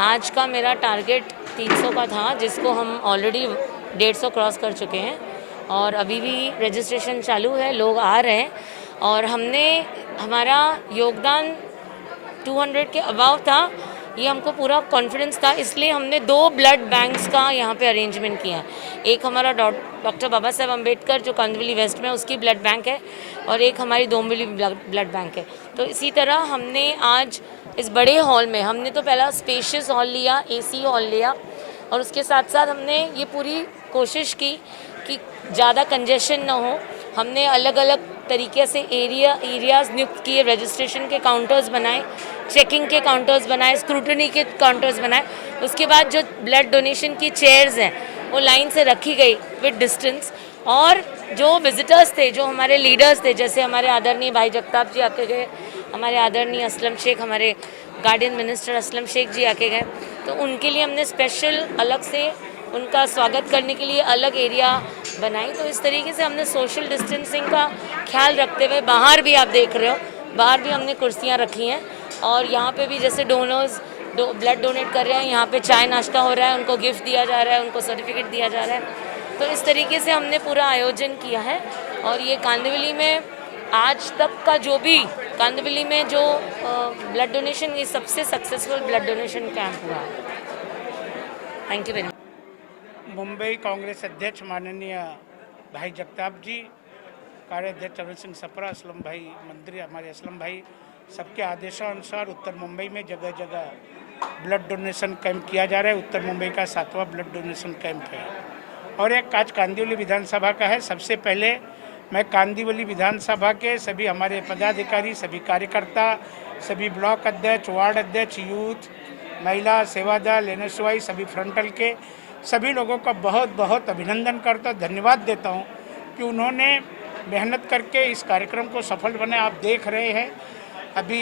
आज का मेरा टारगेट 300 का था, जिसको हम ऑलरेडी 150 क्रॉस कर चुके हैं और अभी भी रजिस्ट्रेशन चालू है, लोग आ रहे हैं और हमारा योगदान 200 के अबाव था। ये हमको पूरा कॉन्फिडेंस था, इसलिए हमने 2 ब्लड बैंक्स का यहाँ पे अरेंजमेंट किया है। एक हमारा डॉक्टर बाबा साहेब अम्बेडकर जो कांदिवली वेस्ट में उसकी ब्लड बैंक है और एक हमारी डोंबिवली ब्लड बैंक है। तो इसी तरह हमने आज इस बड़े हॉल में हमने तो पहला स्पेशियस हॉल लिया, एसी हॉल लिया और उसके साथ साथ हमने ये पूरी कोशिश की कि ज़्यादा कंजेशन ना हो। हमने अलग अलग तरीके से एरियाज़ नियुक्त किए, रजिस्ट्रेशन के काउंटर्स बनाए, चेकिंग के काउंटर्स बनाए, स्क्रूटनी के काउंटर्स बनाए। उसके बाद जो ब्लड डोनेशन की चेयर्स हैं वो लाइन से रखी गई विद डिस्टेंस, और जो विजिटर्स थे, जो हमारे लीडर्स थे, जैसे हमारे आदरणीय भाई जगताप जी आके गए, हमारे आदरणीय असलम शेख, हमारे गार्डियन मिनिस्टर असलम शेख जी आके गए, तो उनके लिए हमने स्पेशल अलग से उनका स्वागत करने के लिए अलग एरिया बनाई। तो इस तरीके से हमने सोशल डिस्टेंसिंग का ख्याल रखते हुए, बाहर भी आप देख रहे हो, बाहर भी हमने कुर्सियाँ रखी हैं और यहाँ पे भी जैसे डोनर्स ब्लड डोनेट कर रहे हैं, यहाँ पे चाय नाश्ता हो रहा है, उनको गिफ्ट दिया जा रहा है, उनको सर्टिफिकेट दिया जा रहा है। तो इस तरीके से हमने पूरा आयोजन किया है और ये कांदिवली में आज तक का जो भी कांदिवली में जो ब्लड डोनेशन, ये सबसे सक्सेसफुल ब्लड डोनेशन कैंप हुआ है। Thank you very much. Mumbai Congress अध्यक्ष माननीय भाई जगताप जी, कार्याध्यक्ष अरुण सिंह सप्रा, असलम भाई मंत्री हमारे असलम भाई, सबके आदेशानुसार उत्तर मुंबई में जगह जगह ब्लड डोनेशन कैंप किया जा रहा है। उत्तर मुंबई का 7वां ब्लड डोनेशन कैंप है और एक आज कांदिवली विधानसभा का है। सबसे पहले मैं कांदिवली विधानसभा के सभी हमारे पदाधिकारी, सभी कार्यकर्ता, सभी ब्लॉक अध्यक्ष, वार्ड अध्यक्ष, यूथ, महिला, सेवादल, एनएसवाई, सभी फ्रंटल के सभी लोगों का बहुत बहुत अभिनंदन करता हूँ, धन्यवाद देता हूँ कि उन्होंने मेहनत करके इस कार्यक्रम को सफल बनाया। आप देख रहे हैं अभी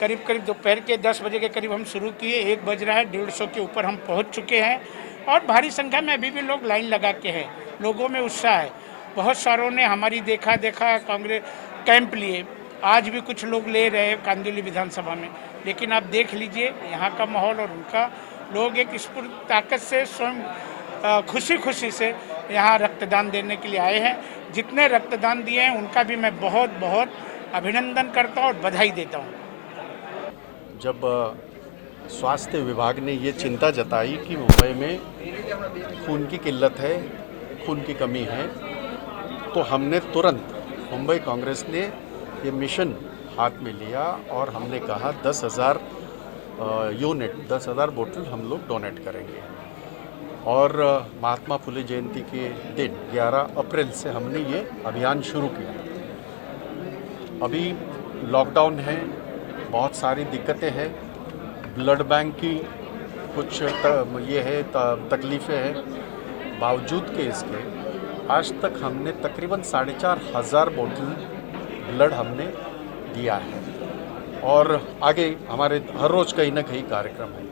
करीब करीब दोपहर के 10 बजे के करीब हम शुरू किए, 1 बज रहा है, 150 के ऊपर हम पहुँच चुके हैं और भारी संख्या में अभी भी लोग लाइन लगा के हैं। लोगों में उत्साह है, बहुत सारों ने हमारी देखा कांग्रेस कैंप लिए, आज भी कुछ लोग ले रहे हैं कांदिवली विधानसभा में। लेकिन आप देख लीजिए यहाँ का माहौल और उनका, लोग एक स्फूर्त ताकत से स्वयं खुशी खुशी से यहाँ रक्तदान देने के लिए आए हैं। जितने रक्तदान दिए हैं उनका भी मैं बहुत बहुत अभिनंदन करता हूँ और बधाई देता हूँ। जब स्वास्थ्य विभाग ने ये चिंता जताई कि मुंबई में खून की किल्लत है, खून की कमी है, तो हमने तुरंत मुंबई कांग्रेस ने ये मिशन हाथ में लिया और हमने कहा 10,000 यूनिट, 10,000 बोतल हम लोग डोनेट करेंगे। और महात्मा फुले जयंती के दिन 11 अप्रैल से हमने ये अभियान शुरू किया। अभी लॉकडाउन है, बहुत सारी दिक्कतें हैं, ब्लड बैंक की कुछ ये है तकलीफ़ें हैं, बावजूद के इसके आज तक हमने तकरीबन 4,500 बोतल ब्लड हमने दिया है और आगे हमारे हर रोज़ कहीं ना कहीं कार्यक्रम है।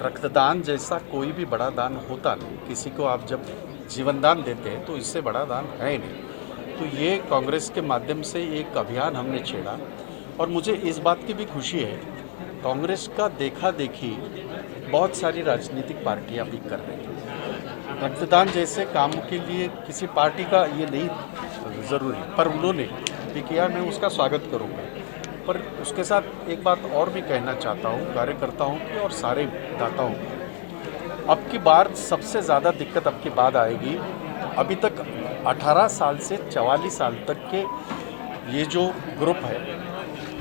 रक्तदान जैसा कोई भी बड़ा दान होता नहीं, किसी को आप जब जीवन दान देते हैं तो इससे बड़ा दान है नहीं। तो ये कांग्रेस के माध्यम से एक अभियान हमने छेड़ा और मुझे इस बात की भी खुशी है, कांग्रेस का देखा देखी बहुत सारी राजनीतिक पार्टियां भी कर रही हैं। रक्तदान जैसे काम के लिए किसी पार्टी का ये नहीं ज़रूरी, पर उन्होंने भी किया, मैं उसका स्वागत करूँगा। पर उसके साथ एक बात और भी कहना चाहता हूँ कार्यकर्ताओं की और सारे दाताओं की। अब की बार सबसे ज़्यादा दिक्कत अब की बाद आएगी, अभी तक 18 साल से 44 साल तक के ये जो ग्रुप है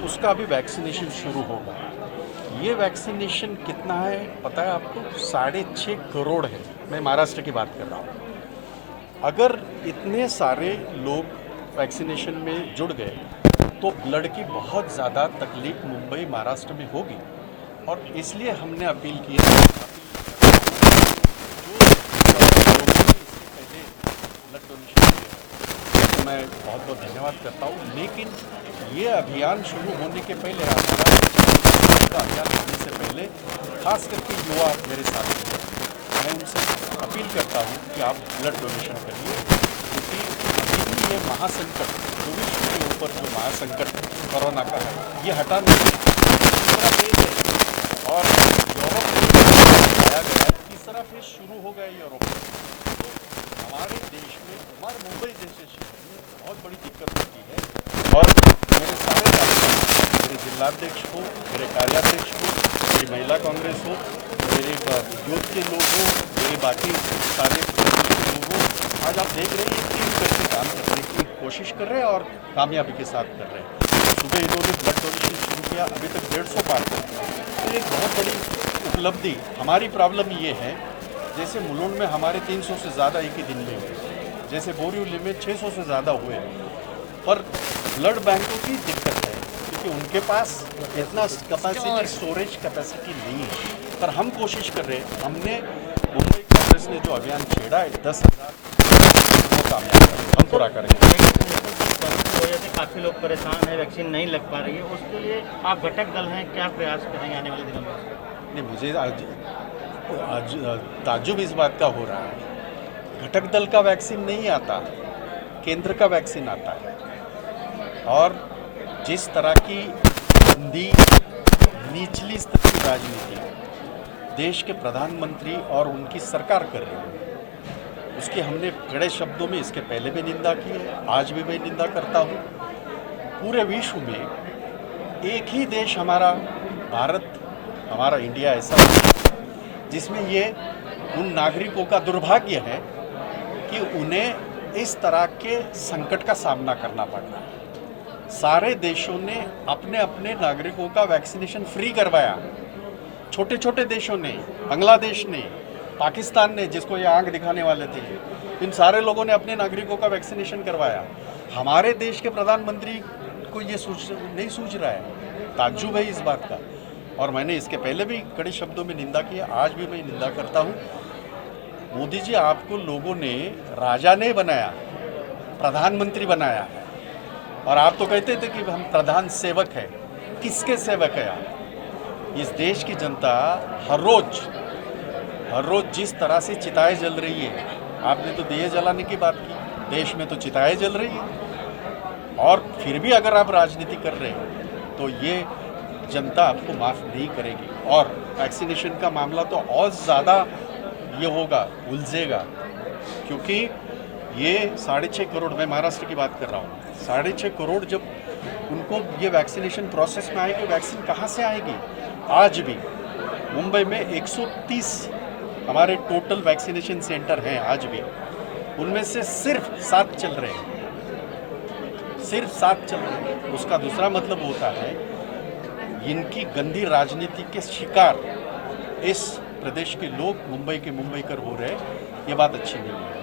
उसका अभी वैक्सीनेशन शुरू होगा। ये वैक्सीनेशन कितना है पता है आपको? 6.5 करोड़ है। मैं महाराष्ट्र की बात कर रहा हूँ। अगर इतने सारे लोग वैक्सीनेशन में जुड़ गए तो ब्लड की बहुत ज़्यादा तकलीफ मुंबई महाराष्ट्र में होगी और इसलिए हमने अपील की है ब्लड डोनेशन तो मैं बहुत बहुत धन्यवाद करता हूँ। लेकिन ये अभियान शुरू होने के पहले, का अभियान होने से पहले खास करके युवा मेरे साथ हैं, मैं उनसे अपील करता हूँ कि आप ब्लड डोनेशन करिए, क्योंकि अभी ये महासंकट जो विश्व के ऊपर जो महासंकट कोरोना का है ये हटा नहीं, दूसरा देश है और यूरोप जिलाध्यक्ष हो, मेरे कार्याध्यक्ष हो, मेरी महिला कांग्रेस हो, मेरे यूथ के लोग हो, मेरे बाकी सारे लोग हो, आज आप देख रहे हैं टीम करके काम करने की कोशिश कर रहे हैं और कामयाबी के साथ कर रहे हैं। सुबह इन्होंने ब्लड डोनेशन शुरू किया, अभी तक 150 पार कर दिया। तो एक बहुत बड़ी उपलब्धि। हमारी प्रॉब्लम ये है, जैसे मुलुंड में हमारे 300 से ज़्यादा एक ही दिन में हुए, जैसे बोरीवली में 600 से ज़्यादा हुए, पर ब्लड बैंकों की दिक्कत है क्योंकि उनके पास इतना कैपेसिटी, स्टोरेज कैपेसिटी नहीं है। पर हम कोशिश कर रहे हैं। हमने मुंबई कांग्रेस ने जो अभियान छेड़ा है 10,000 वो कामयाब है, हम पूरा करेंगे। वजह से काफ़ी लोग परेशान हैं, वैक्सीन नहीं लग पा रही है, उसके लिए आप घटक दल हैं, क्या प्रयास करेंगे आने वाले दिनों में? नहीं, मुझे आज ताज्जुब इस बात का हो रहा है, घटक दल का वैक्सीन नहीं आता, केंद्र का वैक्सीन आता है। और जिस तरह की गंदी निचली स्तर की राजनीति देश के प्रधानमंत्री और उनकी सरकार कर रही है, उसकी हमने कड़े शब्दों में इसके पहले भी निंदा की है, आज भी मैं निंदा करता हूँ। पूरे विश्व में एक ही देश हमारा भारत, हमारा इंडिया ऐसा है जिसमें ये उन नागरिकों का दुर्भाग्य है कि उन्हें इस तरह के संकट का सामना करना पड़ रहा है। सारे देशों ने अपने अपने नागरिकों का वैक्सीनेशन फ्री करवाया। छोटे छोटे देशों ने, बांग्लादेश ने, पाकिस्तान ने, जिसको ये आंख दिखाने वाले थे, इन सारे लोगों ने अपने नागरिकों का वैक्सीनेशन करवाया। हमारे देश के प्रधानमंत्री को ये नहीं सूझ रहा है। ताज्जुब है इस बात का। और मैंने इसके पहले भी कड़े शब्दों में निंदा की है, आज भी मैं निंदा करता हूँ। मोदी जी, आपको लोगों ने राजा नहीं बनाया, प्रधानमंत्री बनाया है। और आप तो कहते थे कि हम प्रधान सेवक हैं। किसके सेवक है आप? इस देश की जनता हर रोज जिस तरह से चिताएं जल रही है, आपने तो दिए जलाने की बात की, देश में तो चिताएं जल रही है। और फिर भी अगर आप राजनीति कर रहे हैं तो ये जनता आपको माफ़ नहीं करेगी। और वैक्सीनेशन का मामला तो और ज़्यादा ये होगा, उलझेगा, क्योंकि ये 6.5 करोड़, मैं महाराष्ट्र की बात कर रहा हूँ, 6.5 करोड़ जब उनको ये वैक्सीनेशन प्रोसेस में आएगी, वैक्सीन कहाँ से आएगी? आज भी मुंबई में 130 हमारे टोटल वैक्सीनेशन सेंटर हैं आज भी, उनमें से सिर्फ 7 चल रहे हैं, सिर्फ 7 चल रहे हैं। उसका दूसरा मतलब होता है इनकी गंदी राजनीति के शिकार इस प्रदेश के लोग, मुंबईकर हो रहे हैं। ये बात अच्छी नहीं है।